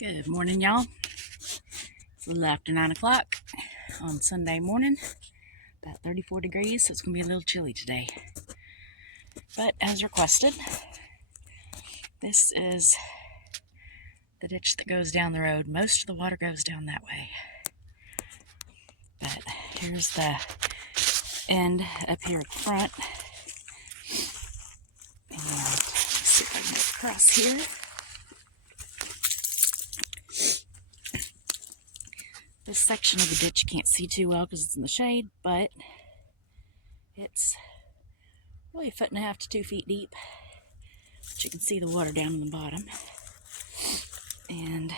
Good morning, y'all. It's a little after 9 o'clock on Sunday morning. About 34 degrees, so it's going to be a little chilly today. But as requested, this is the ditch that goes down the road. Most of the water goes down that way. But here's the end up here at the front. And let's see if I can get across here. This section of the ditch you can't see too well because it's in the shade, but it's really 1.5 to 2 feet deep. But you can see the water down in the bottom. And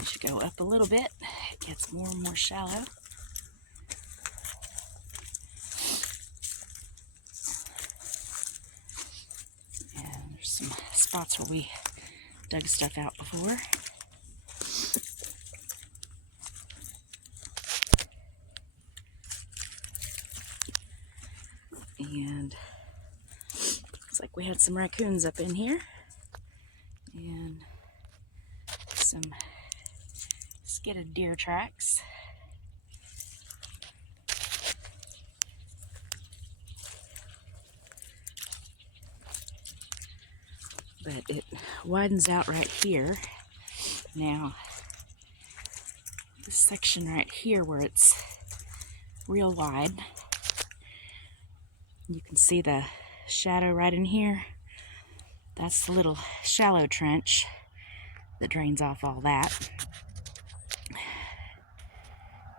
as you go up a little bit, it gets more and more shallow. And there's some spots where we dug stuff out before. And looks like we had some raccoons up in here. And some skidded deer tracks. But it widens out right here. Now, this section right here where it's real wide, you can see the shadow right in here. That's the little shallow trench that drains off all that.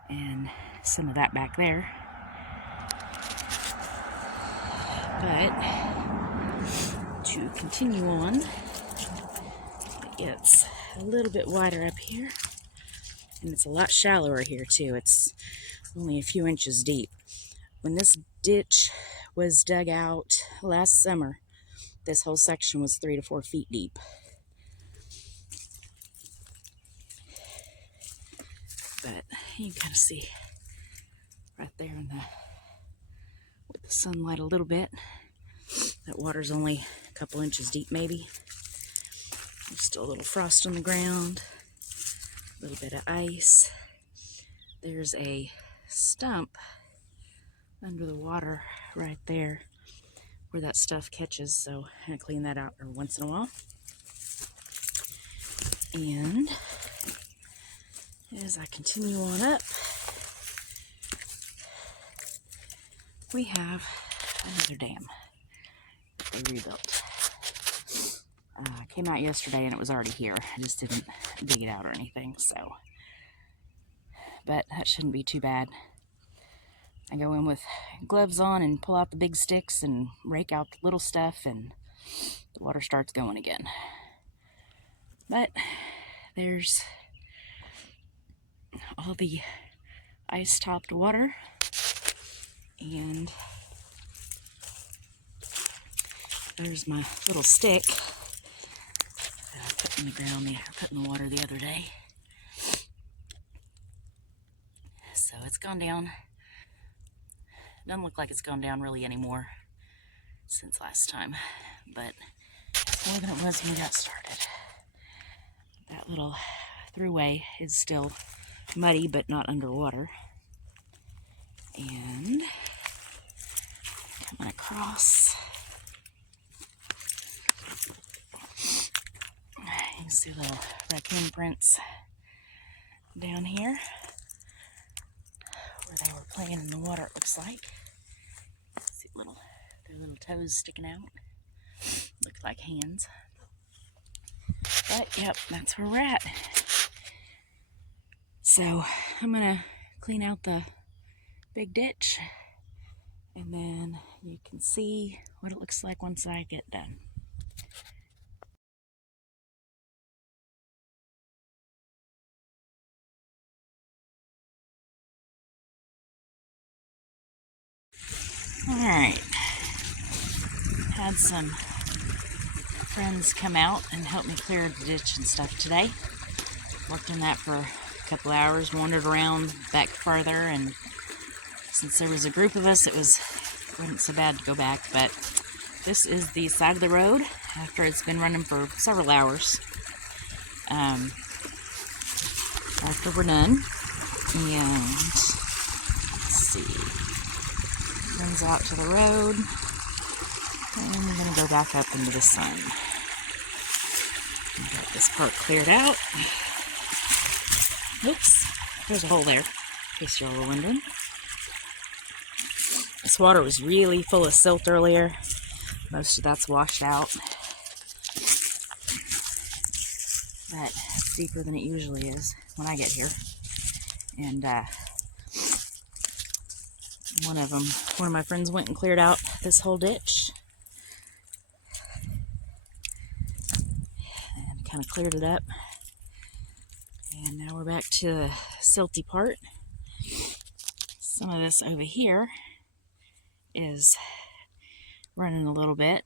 And some of that back there. But to continue on, it gets a little bit wider up here. And it's a lot shallower here too. It's only a few inches deep. When this ditch was dug out last summer, this whole section was 3 to 4 feet deep. But you can kind of see right there with the sunlight a little bit, that water's only a couple inches deep maybe. There's still a little frost on the ground, a little bit of ice. There's a stump under the water right there where that stuff catches, so I'm going to clean that out every once in a while. And as I continue on up, we have another dam that they rebuilt. Came out yesterday and it was already here. I just didn't dig it out or anything, so. But that shouldn't be too bad. I go in with gloves on and pull out the big sticks and rake out the little stuff, and the water starts going again. But there's all the ice-topped water, and there's my little stick that I put in the ground, put in the water the other day. So it's gone down. Doesn't look like it's gone down really anymore since last time, but it's more than it was when we got started. That little throughway is still muddy, but not underwater. And coming across, you can see little raccoon prints down here where they were playing in the water, it looks like. See their little toes sticking out. Look like hands. But yep, that's where we're at. So I'm gonna clean out the big ditch, and then you can see what it looks like once I get done. Alright, had some friends come out and help me clear the ditch and stuff today. Worked on that for a couple hours, wandered around back farther, and since there was a group of us, it wasn't so bad to go back. But this is the side of the road after it's been running for several hours. after we're done. And let's see, runs out to the road, and I'm going to go back up into the sun. Got this part cleared out. Oops, there's a hole there, in case y'all were wondering. This water was really full of silt earlier. Most of that's washed out. But it's deeper than it usually is when I get here. And one of my friends went and cleared out this whole ditch. And kind of cleared it up. And now we're back to the silty part. Some of this over here is running a little bit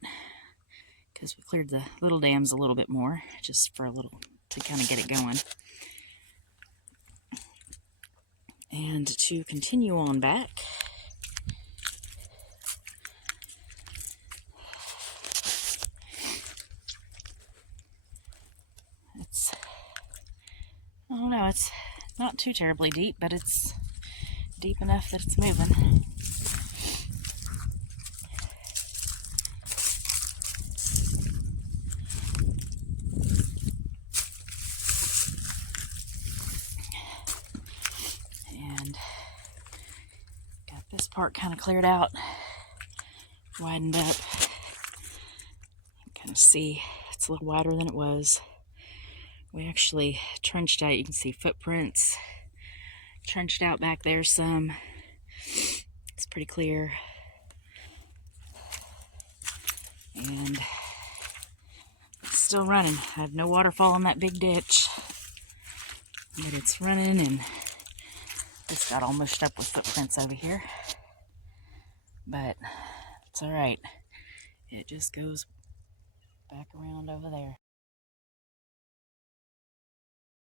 because we cleared the little dams a little bit more, just for a little, to kind of get it going. And to continue on back, I don't know, it's not too terribly deep, but it's deep enough that it's moving. And got this part kind of cleared out, widened up. You can kind of see it's a little wider than it was. We actually trenched out, you can see footprints, trenched out back there some. It's pretty clear. And it's still running. I have no waterfall in that big ditch, but it's running, and it's got all mushed up with footprints over here. But it's all right. It just goes back around over there.